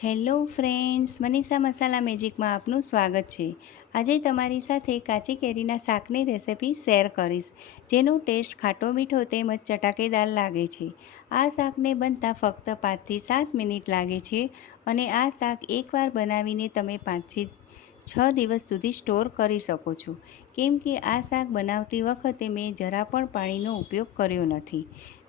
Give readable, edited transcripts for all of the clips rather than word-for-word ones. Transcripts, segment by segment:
Hello friends, Manisha મસાલા મેજિકમાં આપનું સ્વાગત છે। આજે તમારી સાથે કાચી કેરીના શાકની રેસિપી શેર કરીશ, જેનો ટેસ્ટ ખાટો મીઠો તેમજ ચટાકેદાર લાગે છે। આ શાકને બનતા ફક્ત 5 થી 7 મિનિટ લાગે છે અને આ શાક એકવાર બનાવીને તમે 5 થી 6 દિવસ સુધી સ્ટોર કરી શકો છો, કેમ કે આ શાક બનાવતી વખતે મેં જરા પણ પાણીનો ઉપયોગ કર્યો નથી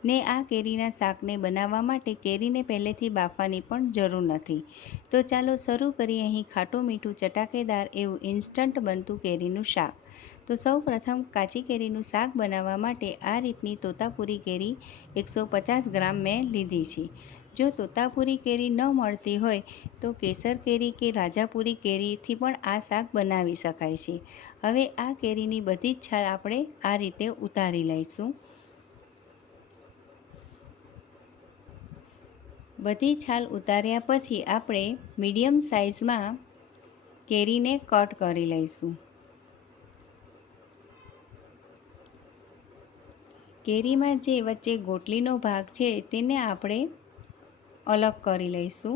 ને આ કેરીના શાકને બનાવવા માટે કેરીને પહેલેથી બાફવાની પણ જરૂર નથી। તો ચાલો શરૂ કરીએ। અહીં ખાટું મીઠું ચટાકેદાર એવું ઇન્સ્ટન્ટ બનતું કેરીનું શાક। તો સૌ પ્રથમ કાચી કેરીનું શાક બનાવવા માટે આ રીતની તોતાપુરી કેરી 150 ગ્રામ મેં લીધી છે। જો તોતાપુરી કેરી ન મળતી હોય તો કેસર કેરી કે રાજાપુરી કેરીથી પણ આ શાક બનાવી શકાય છે। હવે આ કેરીની બધી જ છાલ આપણે આ રીતે ઉતારી લઈશું। બધી છાલ ઉતાર્યા પછી આપણે મીડિયમ સાઇઝમાં કેરીને કટ કરી લઈશું। કેરીમાં જે વચ્ચે ગોટલીનો ભાગ છે તેને આપણે અલગ કરી લઈશું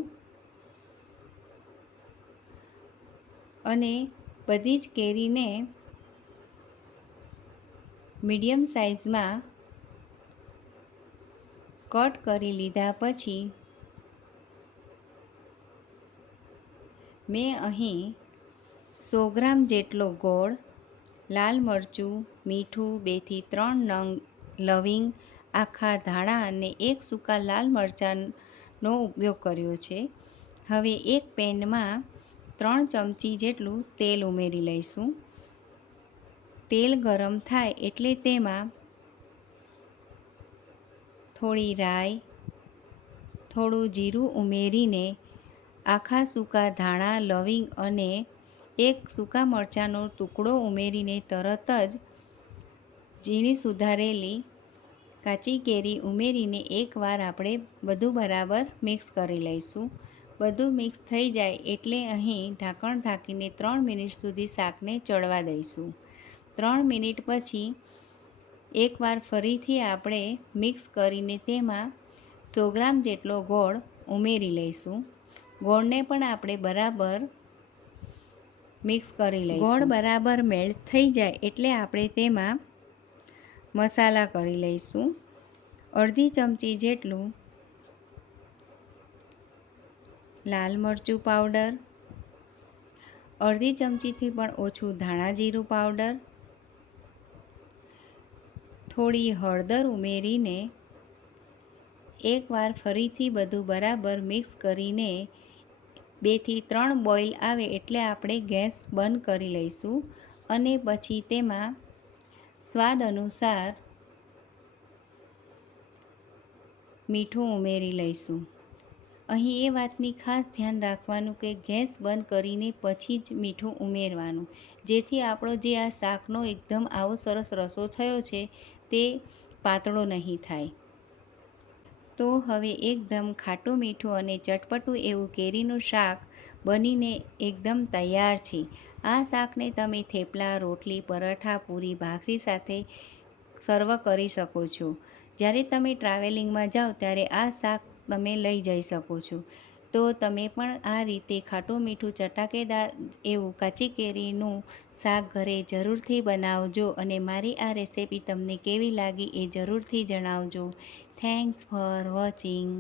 અને બધી જ કેરીને મીડિયમ સાઇઝમાં કટ કરી લીધા પછી મેં અહીં 100 ગ્રામ જેટલો ગોળ, લાલ મરચું, મીઠું, 2 થી 3 નંગ લવિંગ, આખા ધાણા અને 1 સૂકા લાલ મરચાંનો ઉપયોગ કર્યો છે। હવે એક પેનમાં 3 ચમચી જેટલું તેલ ઉમેરી લઈશું। તેલ ગરમ થાય એટલે તેમાં થોડી રાઈ, થોડું જીરું ઉમેરીને આખા સૂકા ધાણા, લવિંગ અને 1 સૂકા મરચાંનો ટુકડો ઉમેરીને તરત જ ઝીણી સુધારેલી કાચી કેરી ઉમેરીને એકવાર આપણે બધું બરાબર મિક્સ કરી લઈશું। બધું મિક્સ થઈ જાય એટલે અહીં ઢાંકણ ઢાંકીને 3 મિનિટ સુધી શાકને ચડવા દઈશું। 3 મિનિટ પછી એકવાર ફરીથી આપણે મિક્સ કરીને તેમાં 100 ગ્રામ જેટલો ગોળ ઉમેરી લઈશું। ગોળને પણ આપણે બરાબર મિક્સ કરી લઈશું। ગોળ બરાબર મેલ્ટ થઈ જાય એટલે આપણે તેમાં મસાલા કરી લઈશું। અડધી ચમચી જેટલું લાલ મરચું પાવડર, અડધી ચમચીથી પણ ઓછું ધાણા જીરું પાવડર, થોડી હળદર ઉમેરીને એકવાર ફરીથી બધું બરાબર મિક્સ કરીને 2 થી 3 બોઇલ આવે એટલે આપણે ગેસ બંધ કરી લઈશું અને પછી તેમાં સ્વાદ અનુસાર મીઠું ઉમેરી લઈશું। અહીં એ વાતની ખાસ ધ્યાન રાખવાનું કે ગેસ બંધ કરીને પછી જ મીઠું ઉમેરવાનું, જેથી આપણો જે આ શાકનો એકદમ આવો સરસ રસો થયો છે તે પાતળો નહીં થાય। તો હવે એકદમ ખાટું મીઠું અને ચટપટું એવું કેરીનું શાક બનીને એકદમ તૈયાર છે। આ શાકને તમે થેપલા, રોટલી, પરાઠા, પૂરી, ભાખરી સાથે સર્વ કરી શકો છો। જ્યારે તમે ટ્રાવેલિંગમાં જાઓ ત્યારે આ શાક તમે લઈ જઈ શકો છો। તો તમે પણ આ રીતે ખાટું મીઠું ચટાકેદાર એવું કાચી કેરીનું શાક ઘરે જરૂરથી બનાવજો અને મારી આ રેસિપી તમને કેવી લાગી એ જરૂરથી જણાવજો। Thanks for watching.